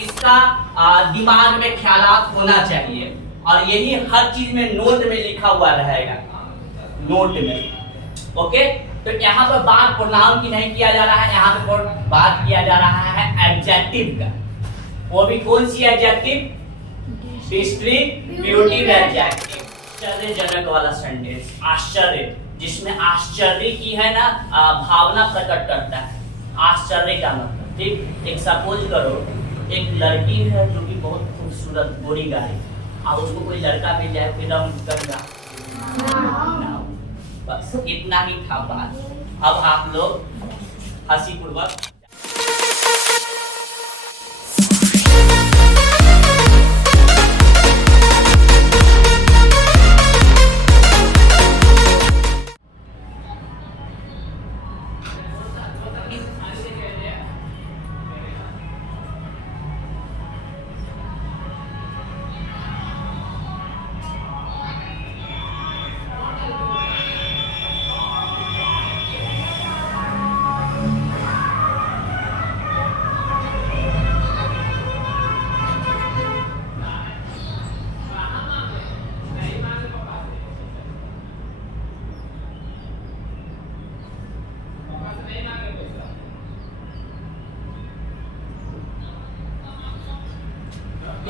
इसका दिमाग में ख्यालात होना चाहिए और यही हर चीज में नोट में लिखा हुआ रहेगा, नोट में। ओके, तो यहाँ पर बात प्रोनाउन की नहीं किया जा रहा है, यहाँ पर बात किया जा रहा है एडजेक्टिव का। वो भी कौन सी एडजेक्टिव? डिस्ट्रीब्यूटिव एडजेक्टिव, आश्चर्यजनक वाला सेंटेंस, आश्चर्य, जिसमें आश्चर्य की है ना भावना प्रकट करता है, आश्चर्य का मतलब। ठीक, एक सपोज करो एक लड़की है जो कि बहुत खूबसूरत गोरी गाड़ी, और उसको कोई लड़का मिल जाए फिर हम करना ना, बस इतना ही था बात। अब आप लोग हंसी पूर्वक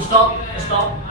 स्टॉप स्टॉप।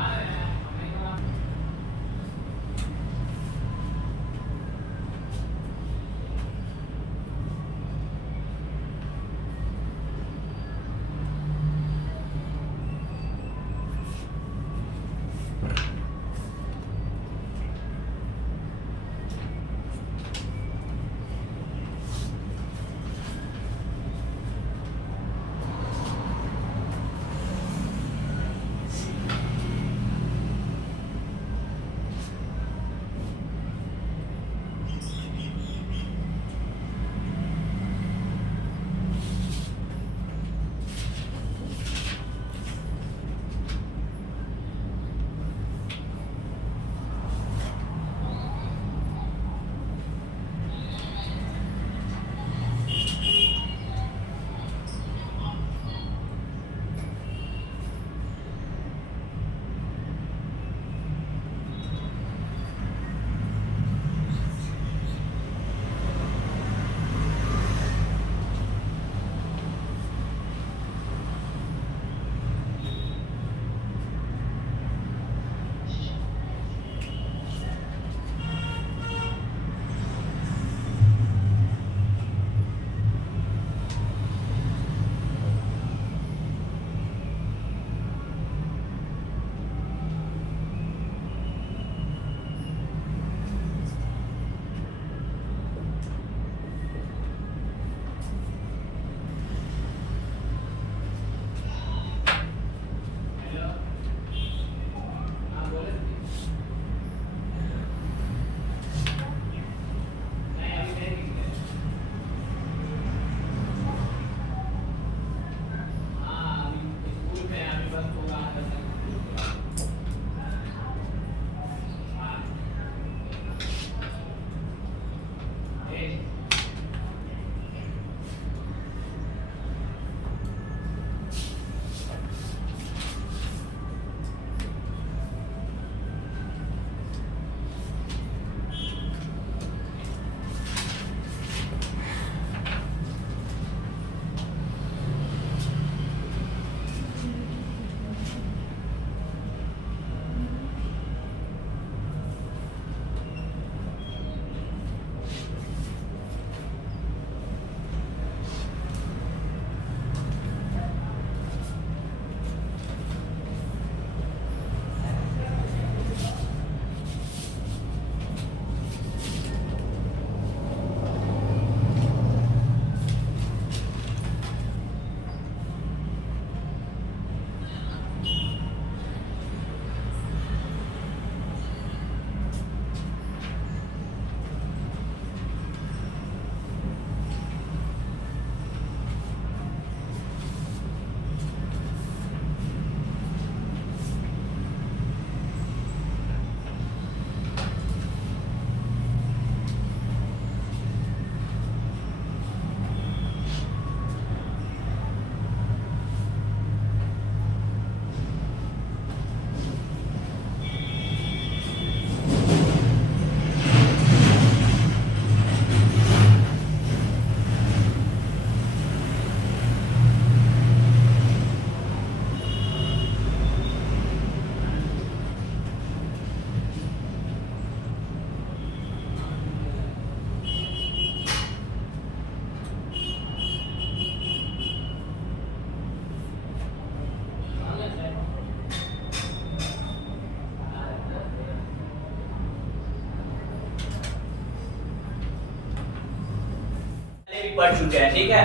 पढ़ चुके हैं, ठीक है,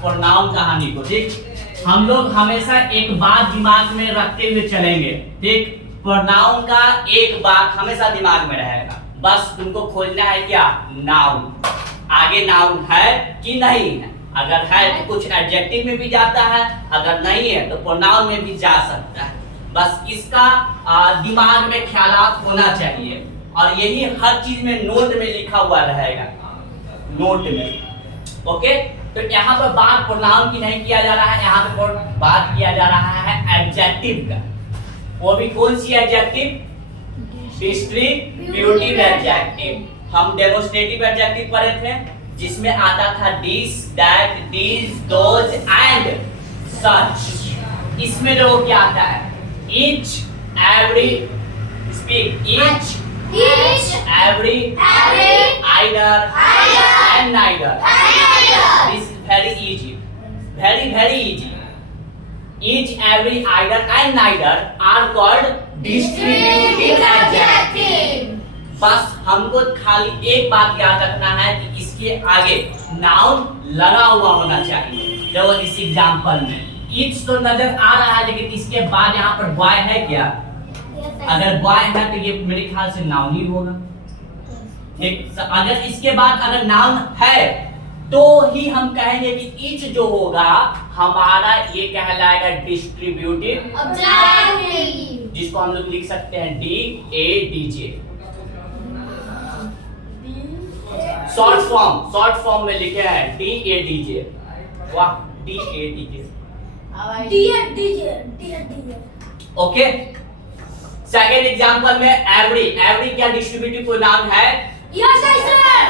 प्रोनाउन कहानी को। ठीक, हम लोग हमेशा एक बात दिमाग में रखते हुए चलेंगे। ठीक, प्रोनाउन का एक बात हमेशा दिमाग में रहेगा, बस तुमको खोजना है क्या, नाउन। आगे नाउन है कि नहीं है, अगर है तो कुछ एडजेक्टिव में भी जाता है, अगर नहीं है तो प्रोनाउन में भी जा सकता है। बस इसका दिमाग में ख्यालात होना चाहिए, और यही हर चीज में नोट में लिखा हुआ रहेगा, नोट में। ओके, तो यहाँ पर बात प्रोनाउन की नहीं किया जा रहा है, यहाँ पे बात किया जा रहा है एडजेक्टिव का। वो भी कौन सी एडजेक्टिव, डिस्ट्रीब्यूटिव एडजेक्टिव। हम डेमोस्ट्रेटिव एडजेक्टिव पढ़े थे, जिसमें आता था this, that, this, those and such. इसमें देखो क्या आता है, each, every, speak, each, every, either, and neither. This is very easy, very easy. Each, every, either, and neither are called distributive adjective. बस हमको खाली एक बात याद रखना है कि इसके आगे नाउन लगा हुआ होना चाहिए। देखो इस एग्जांपल में ईच तो नजर आ रहा है, लेकिन इसके बाद यहाँ पर बॉय है क्या, अगर बॉय है तो ये मेरे ख्याल से नाउन ही होगा। ठीक, अगर इसके बाद अगर नाउन है तो ही हम कहेंगे कि ईच जो होगा हमारा ये कहलाएगा डिस्ट्रीब्यूटिव, जिसको हम लोग लिख सकते हैं DADJ। शॉर्ट फॉर्म में लिखे हैं DADJ। वाह, DADJ। ओके, सेकेंड एग्जांपल में एवरी क्या डिस्ट्रीब्यूटिव प्रोनाउन है? Yes sir.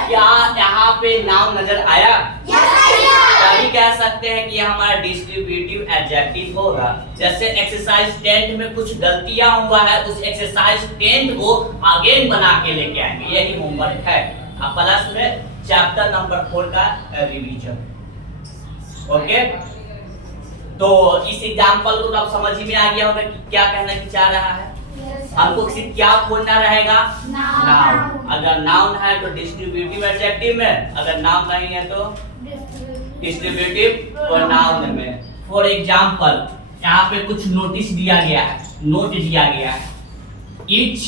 क्या यहाँ पे नाउन नजर आया? Yes sir. तभी कह सकते हैं कि यह हमारा डिस्ट्रीब्यूटिव एडजेक्टिव होगा। जैसे एक्सरसाइज 10 में कुछ गलतियां हुआ है, उस एक्सरसाइज 10 को अगेन बना के लेके आएंगे, यही होमवर्क है। अब प्लस में चैप्टर नंबर 4 का रिवीजन। ओके, तो इस एग्जांपल को आप समझ में आ गया होगा कि क्या कहना चाह रहा है। हमको सिर्फ क्या खोजना रहेगा, नाउन। अगर नाउन है तो डिस्ट्रीब्यूटिव एडजेक्टिव में, अगर नाउन नहीं है तो डिस्ट्रीब्यूटिव प्रोनाउन में। फॉर एग्जांपल यहाँ पे कुछ नोटिस दिया गया है, नोट दिया गया है, ईच,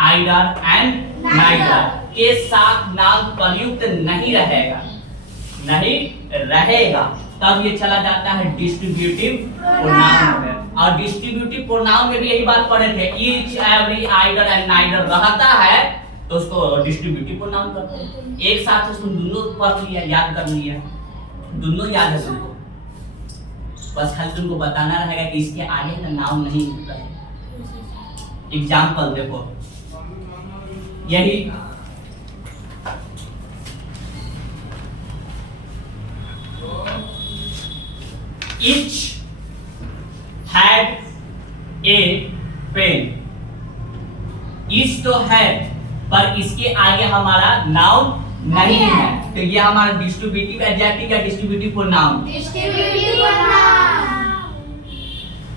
आइदर एंड नाइदर के साथ नाउन प्रयुक्त नहीं रहेगा, तब ये चला जाता है डिस्ट्रीब्यूटिव प्रोनाउन में। और डिस्ट्रीब्यूटिव प्रोनाउन में भी यही बात पढ़े थे, each, every, either and neither रहता है तो उसको डिस्ट्रीब्यूटिव प्रोनाउन कहते हैं। एक साथ उसको दोनों पढ़ लिया, याद कर लिया, दोनों याद है तुमको, बस खाली तुमको बताना रहेगा कि इसके आगे ना नाउन नहीं होता है। एग्जांपल देखो, यही each had a pen। each तो है पर इसके आगे हमारा नाउन नहीं है, तो ये हमारा डिस्ट्रीब्यूटिव एडजेक्टिव या डिस्ट्रीब्यूटिव प्रोनाउन।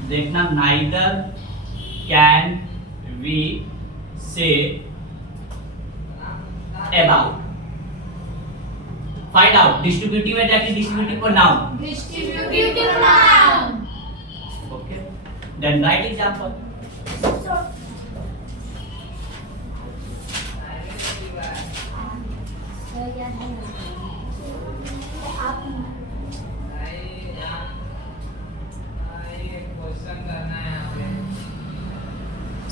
देखना, neither can we say about। Find out distributive adjective, distributive pronoun, distributive pronoun. Okay, then write example.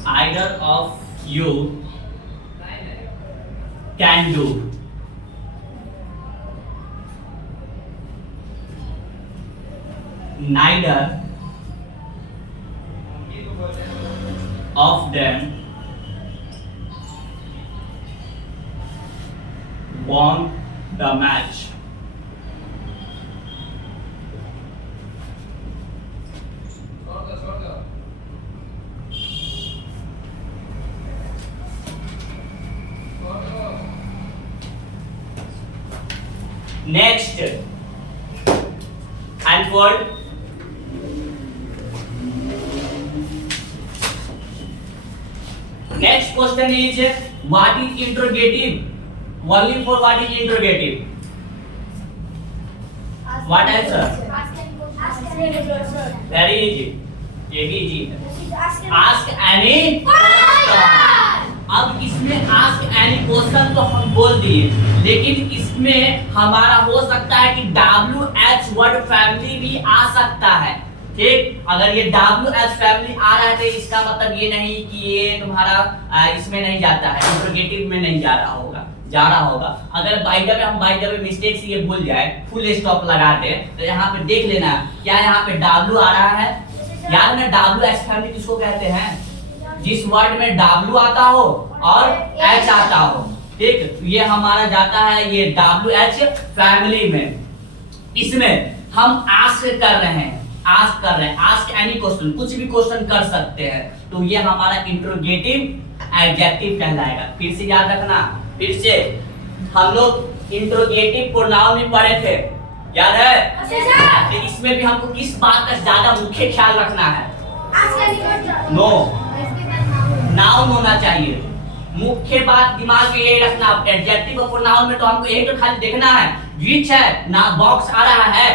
Either of you can do। Neither of them won the match। Next, unfold। Next question is, what is interrogative? Only for what is interrogative? What answer? Ask any question. Very easy. ये भी easy है. Ask Ask any question. अब इसमें ask any question तो हम बोल दिए, लेकिन इसमें हमारा हो सकता है कि WH वर्ड फैमिली भी आ सकता है. ठीक, अगर ये WH फैमिली आ रहा है तो इसका मतलब ये नहीं कि ये तुम्हारा इसमें नहीं जाता है, इंट्रोगेटिव में नहीं जा रहा होगा, जा रहा होगा. अगर बाय द वे हम बाय द वे मिस्टेक से ये भूल जाए, फुल स्टॉप लगा दे, तो यहाँ पे देख लेना क्या यहाँ पे W आ रहा है. याद है WH फैमिली किसको कहते हैं? जिस वर्ड में W आता हो और H आता हो. ठीक, ये हमारा जाता है ये WH फैमिली में. इसमें हम आस्क कर रहे हैं, आस्क एनी क्वेश्चन, कुछ भी क्वेश्चन कर सकते हैं, तो ये हमारा इंट्रोगेटिव एडजेक्टिव कहलाएगा. फिर से याद रखना, फिर से हम लोग इंट्रोगेटिव प्रोनाउन में पढ़े थे, याद है? तो इसमें भी हमको किस बात का ज्यादा मुख्य ख्याल रखना है? नो, नाउन होना चाहिए. मुख्य बात दिमाग में यही रखना. एडजेक्टिव और प्रोनाउन में तो हमको यही तो खाली देखना है. व्हिच है ना, बॉक्स आ रहा है,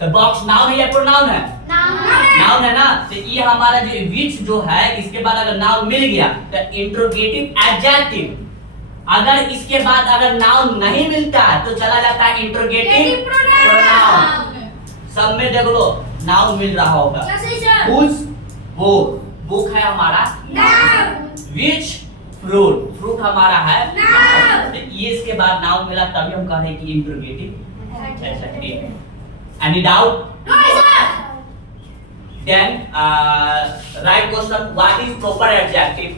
तो बॉक्स नाउन है या प्रोनाउन है? नाउन है ना. तो ये हमारा जो व्हिच जो है, इसके बाद अगर नाउन मिल गया तो इंट्रोगेटिव एडजेक्टिव. अगर इसके बाद अगर नाउन नहीं मिलता है तो चला जाता है इंट्रोगेटिव प्रोनाउन. सब में देख लो नाउन मिल रहा होगा. whose, book, बुक है हमारा, which fruit, फ्रूट हमारा है. तो ये इसके बाद नाउन मिला तभी हम कह रहे हैं कि interrogative adjective. Any doubt? No, sir. Then right question, what is proper adjective?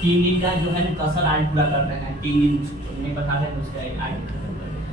तीन दिन का जो है ना कसर आज पूरा कर रहे हैं. 3 दिन नहीं बता रहे तो उसका आज खत्म कर रहे हैं.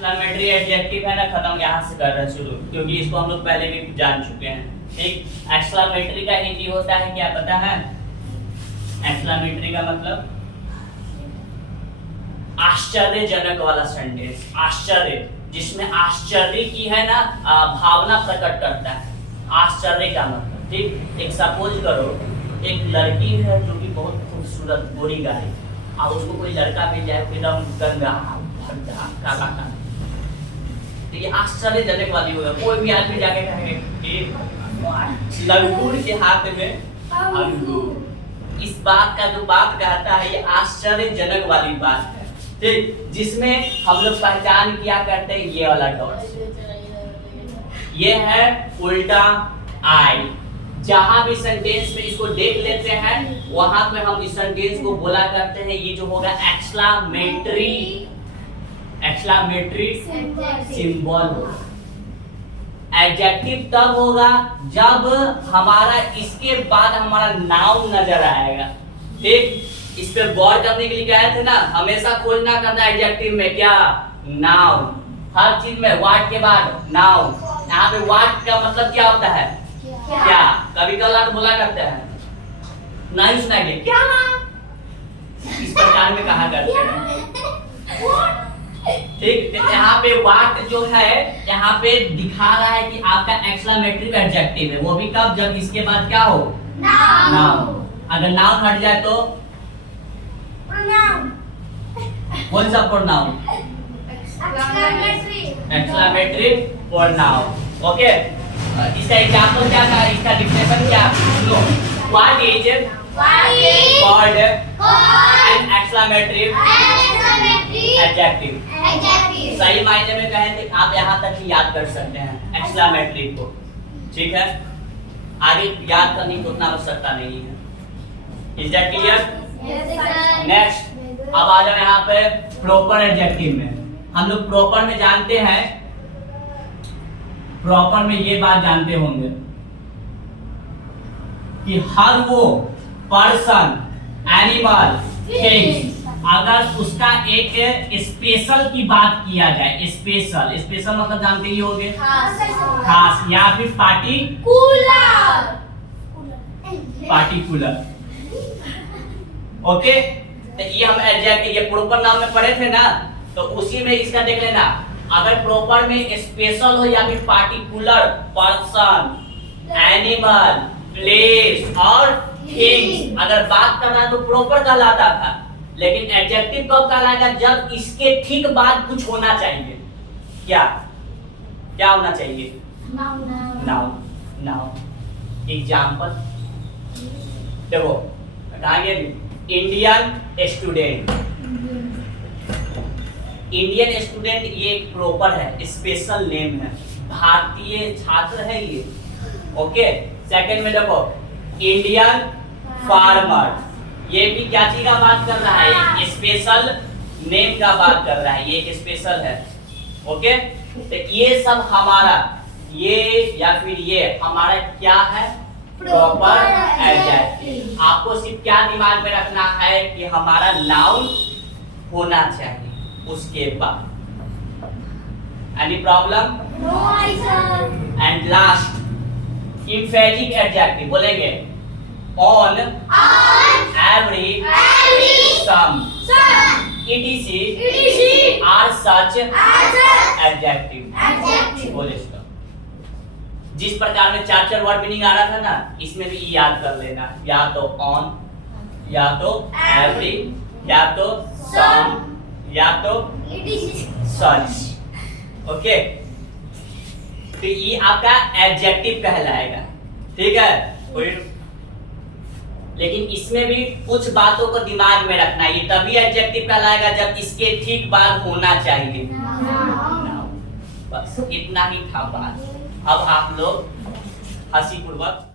एक्सक्लेमेटरी एडजेक्टिव है ना, खत्म यहाँ से कर रहे हैं शुरू, क्योंकि इसको हम लोग पहले भी जान चुके हैं। ठीक, एक्सक्लेमेटरी का हिंदी होता है क्या पता है? एक्सक्लेमेटरी का मतलब आश्चर्यजनक वाला सेंटेंस, आश्चर्य जिसमें आश्चर्य की है ना भावना प्रकट करता है, आश्चर्य का मतलब। ठीक, एक सपोज करो एक लड़की है जो कि बहुत खूबसूरत गोरी गाड़ी, और उसको कोई लड़का मिल जाए एकदम गंगा भद्दा काला काला, तो ये आश्चर्यजनक वाली होगा। कोई भी आदमी जाके कहेगा कि लंगूर के हाथ में अंगूर, इस बात का जो बात कहता है ये आश्चर्यजनक वाली बात है। ठीक, जिसमें हम लोग पहचान किया करते हैं ये वाला डॉट, ये है उल्टा आई। जहां भी सेंटेंस में इसको देख लेते हैं वहां पे हम इस सेंटेंस को बोला करते हैं ये जो होगा एक्सक्लेमेटरी, एक्सक्लेमेटरी सिंबल होगा। एडजेक्टिव तब होगा जब हमारा इसके बाद हमारा नाउन नजर आएगा। ठीक, इस पे गौर करने के लिए कहे थे ना, हमेशा खोजना करना एडजेक्टिव में क्या, नाउन। हर चीज में व्हाट के बाद नाउन। यहाँ पे व्हाट का मतलब क्या होता है, क्या। कभी कभार बोला करते हैं, नहीं सुनाइए क्या, इस प्रकार में कहा करते हैं। ठीक, यहाँ पे व्हाट जो है यहाँ पे दिखा रहा है कि आपका एक्सक्लेमेटरी एडजेक्टिव है, वो भी कब, जब इसके बाद क्या हो, नाउन। अगर नाउन हट जाए तो कौन सा प्रोनाउन, एक्सक्लेमेटरी प्रोनाउन। ओके, इसका एग्जांपल क्या था, इसका डिफिनेशन क्या, know what is called an exclamatory adjective. सही मायने में कहें तो आप यहाँ तक ही याद कर सकते हैं एक्सक्लेमेटरी को। ठीक है, आगे याद करने की उतना आवश्यकता नहीं है। Is that clear? नेक्स्ट, अब आ जाओ यहाँ पे प्रॉपर एडजेक्टिव में। हम लोग प्रॉपर में जानते हैं, प्रॉपर में ये बात जानते होंगे कि हर वो पर्सन, एनिमल, थिंग्स, अगर उसका एक स्पेशल की बात किया जाए, स्पेशल, स्पेशल मतलब जानते ही होंगे, खास या फिर पार्टिकुलर, पार्टिकुलर। ओके, तो ये हम एडजेक्टिव ये प्रॉपर नाम में पढ़े थे ना, तो उसी में इसका देख लेना। अगर प्रॉपर में स्पेशल हो या फिर पार्टिकुलर, पर्सन, एनिमल, प्लेस और थिंग्स अगर बात करना तो प्रॉपर कहलाता था। लेकिन एडजेक्टिव कब कहलाएगा, जब इसके ठीक बाद कुछ होना चाहिए। क्या क्या होना चाहिए, नाउन। नाउन एग्जांपल देखो, बताइए इंडियन स्टूडेंट, इंडियन स्टूडेंट ये एक प्रॉपर है, स्पेशल नेम है, भारतीय छात्र है ये। ओके, सेकंड में देखो इंडियन फार्मर, ये भी क्या चीज का बात कर रहा है, स्पेशल नेम का बात कर रहा है, ये एक स्पेशल है। ओके, तो ये सब हमारा, ये या फिर ये हमारा क्या है, प्रॉपर एडजेक्टिव। आपको सिर्फ क्या दिमाग में रखना है कि हमारा नाउन होना चाहिए उसके बाद। Any problem? And last emphatic adjective बोलेंगे, on, every, some, etc are such adjective। बोले इसका, जिस प्रकार में चार वर्ड मीनिंग आ रहा था ना, इसमें भी याद कर लेना, या तो on, या तो every, या तो some, या तो such। ओके, तो ये आपका एडजेक्टिव कहलाएगा। ठीक है, लेकिन इसमें भी कुछ बातों को दिमाग में रखना, ये तभी एडजेक्टिव कहलाएगा जब इसके ठीक बाद होना चाहिए नाउन। बस इतना ही था बात। अब आप लोग हंसी पूर्वक